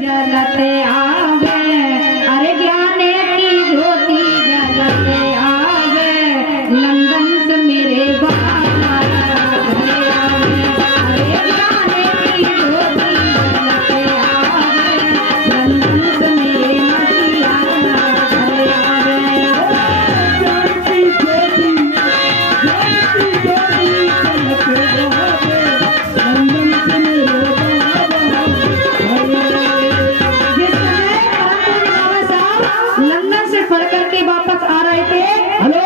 जलते आवे, अरे ज्ञान की ज्योति जलते आवे, लंदन से मेरे बाबा घरे आवे, अरे ज्ञान की ज्योति जलते आवे, लंदन से मेरे मसीहा घरे आवे। ज्ञान की ज्योति जलते आवे, लंदन से मेरे लंदन से पढ़ करके वापस आ रहे थे। हेलो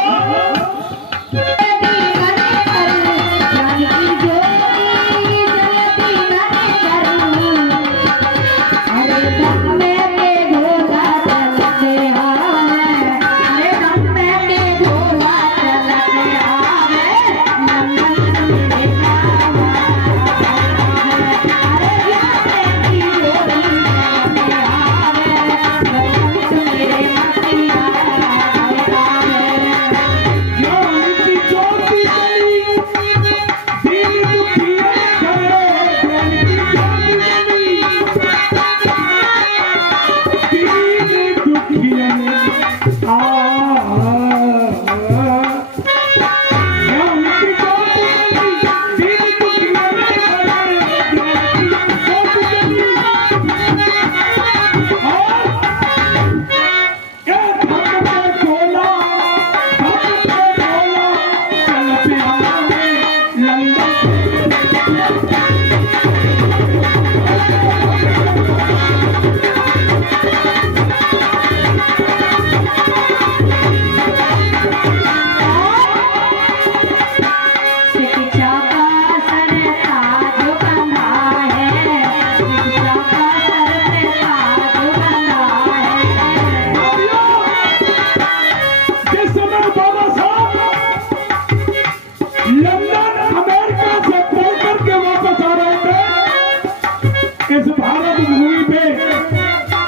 इस भारत भूमि पे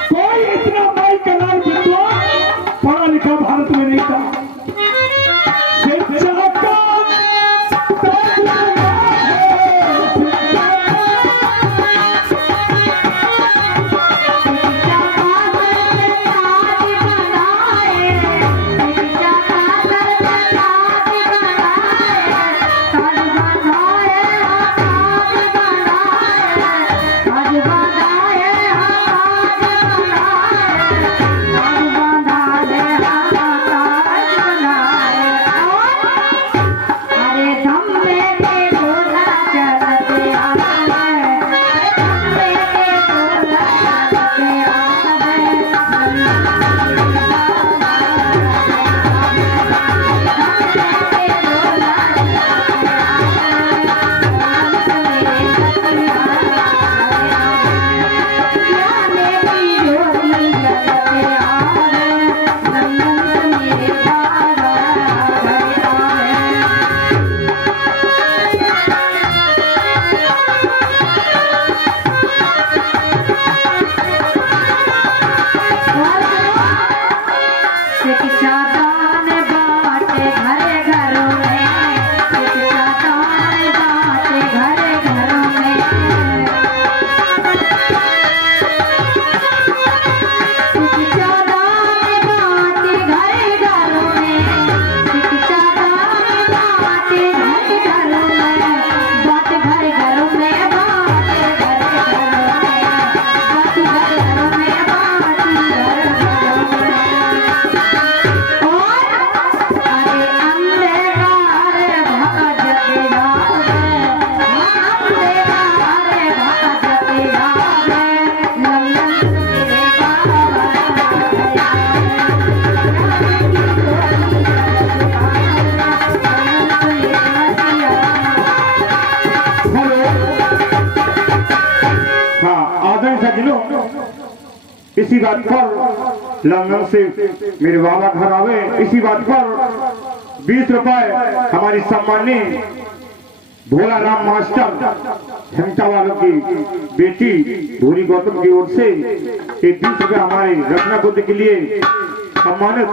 कोई इतना माई कलाल विद्वान पढ़ा लिखा भारत में नहीं था। इसी बात पर लंदन से मेरे बाबा घर आवे, इसी बात पर 20 रुपए हमारी सम्मानी भोला राम मास्टर हेमचा वालों की बेटी भूरी गौतम की ओर से ये 20 रुपए हमारे रत्ना बुद्ध के लिए सम्मानित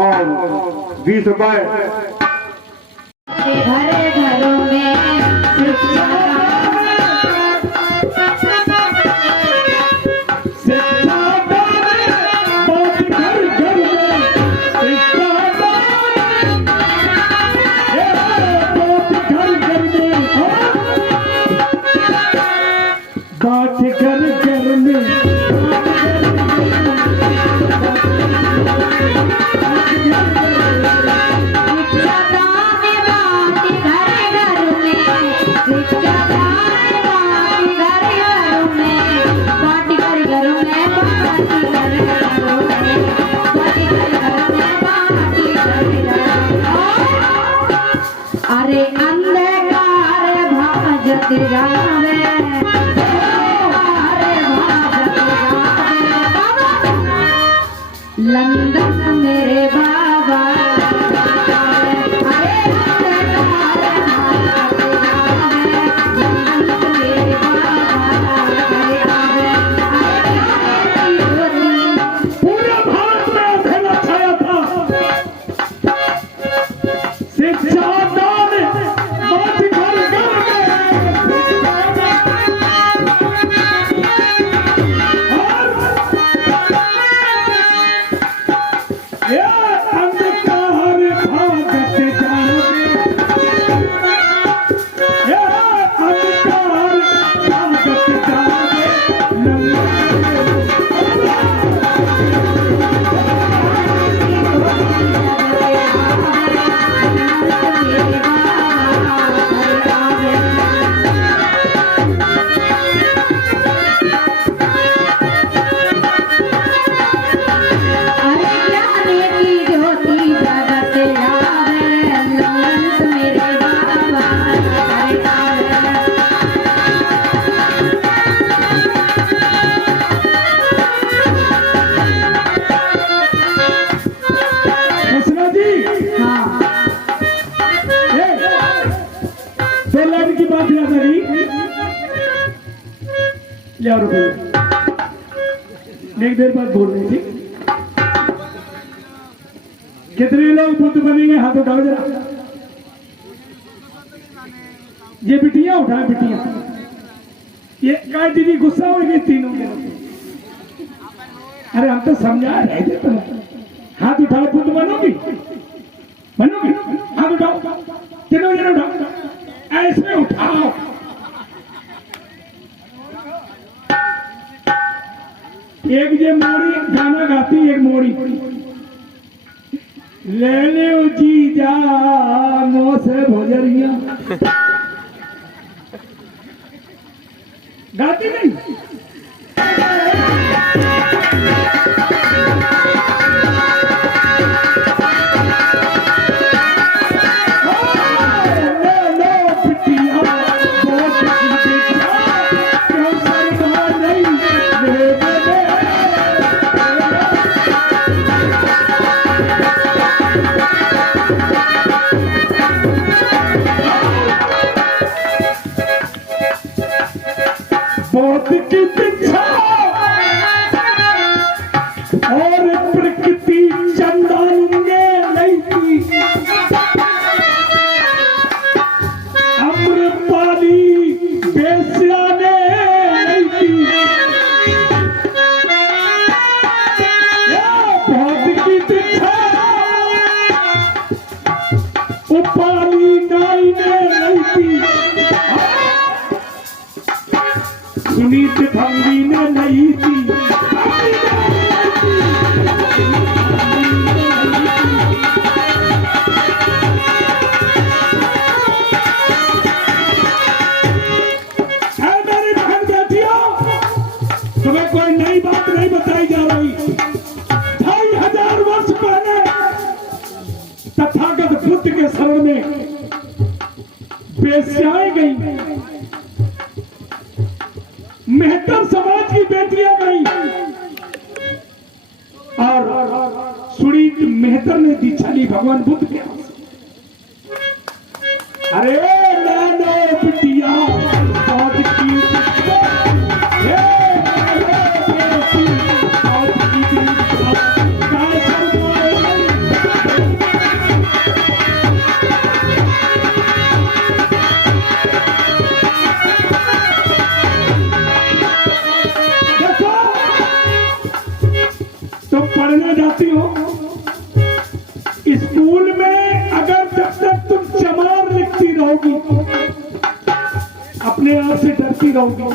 और 20 रुपए घरों में ले आओ रुपये। एक देर बाद बोल रही थी कितने लोग बुद्ध बनेंगे हाथ उठाओ जरा। ये बिटियां उठाए बिटियां। ये काय दीदी गुस्सा हो गई तीनों के। अरे हम तो समझा रहे थे तुम। हाथ उठाओ बुद्ध बनोगी बनोगी हाथ उठाओ तीनों जन उठाओ ऐसे उठाओ। एक ये मोड़ी गाना गाती एक मोड़ी ले ले जी जा नो से भोजरिया गाती नहीं। बहुत की इच्छा और प्रकृति चंदाएंगे नहीं अम्रपाली बेस्या ने नहीं बहुत की इच्छा उपाली गाई ने नहीं सुनीत भंगी ने नहीं थी। मेरी बहन बेटियों तुम्हें कोई नई बात नहीं बताई जा रही। 2500 वर्ष पहले तथागत बुद्ध के शरण में बेस्याएं गई। मेहतर समाज की बेटियां गई और सुनीत मेहतर ने दीक्षा ली भगवान बुद्ध के हाथ से। अरे नानो बिटिया बहुत की पढ़ने जाती हो स्कूल में अगर जब तक तुम चमार लिखती रहोगी अपने आप से डरती रहोगी।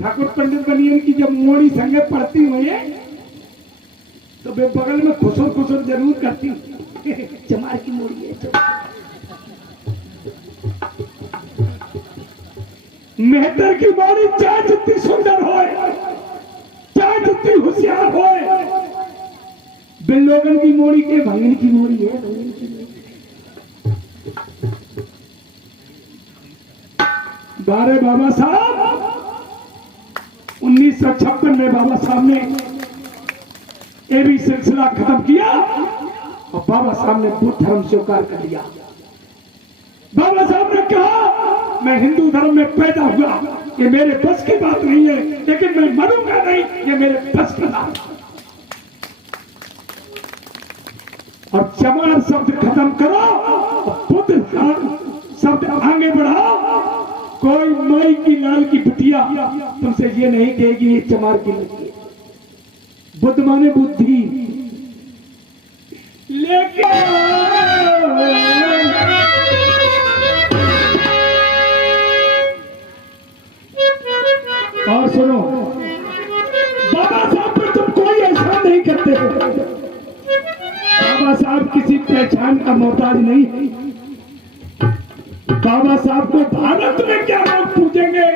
ठाकुर पंडित बनियन की जब मोड़ी संगे पढ़ती हुई है तो वे बगल में खुसर खुसर जरूर करती चमार की मोड़ी है। मेहतर की मोड़ी चाहे जितनी सुंदर हो जितनी होशियार हो बिल्लोगन की मोड़ी के भंगन की मोड़ी है। बारे बाबा साहब 1956 में बाबा साहब ने ये भी सिलसिला खत्म किया और बाबा साहब ने बुद्ध धर्म स्वीकार कर लिया। बाबा साहब ने कहा मैं हिंदू धर्म में पैदा हुआ, ये मेरे बस की बात नहीं है, लेकिन मैं मरूंगा नहीं, ये मेरे बस का बात। और चमार शब्द खत्म करो, बुद्ध शब्द आगे बढ़ाओ। कोई माई की लाल की बिटिया तुमसे ये नहीं कहेगी ये चमार की लड़की है। बुद्ध माने बुद्धि, लेकिन और सुनो, बाबा साहब पर तुम कोई ऐसा नहीं करते हो। बाबा साहब किसी पहचान का मोहताज नहीं है। बाबा साहब को भारत में क्या लोग पूजेंगे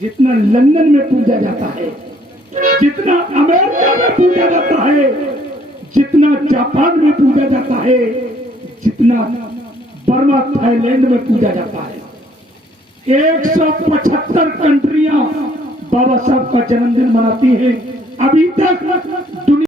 जितना लंदन में पूजा जाता है, जितना अमेरिका में पूजा जाता है, जितना जापान में पूजा जाता है, जितना बर्मा थाईलैंड में पूजा जाता है। 175 कंट्रियां बाबा साहब का जन्मदिन मनाती हैं। अभी तक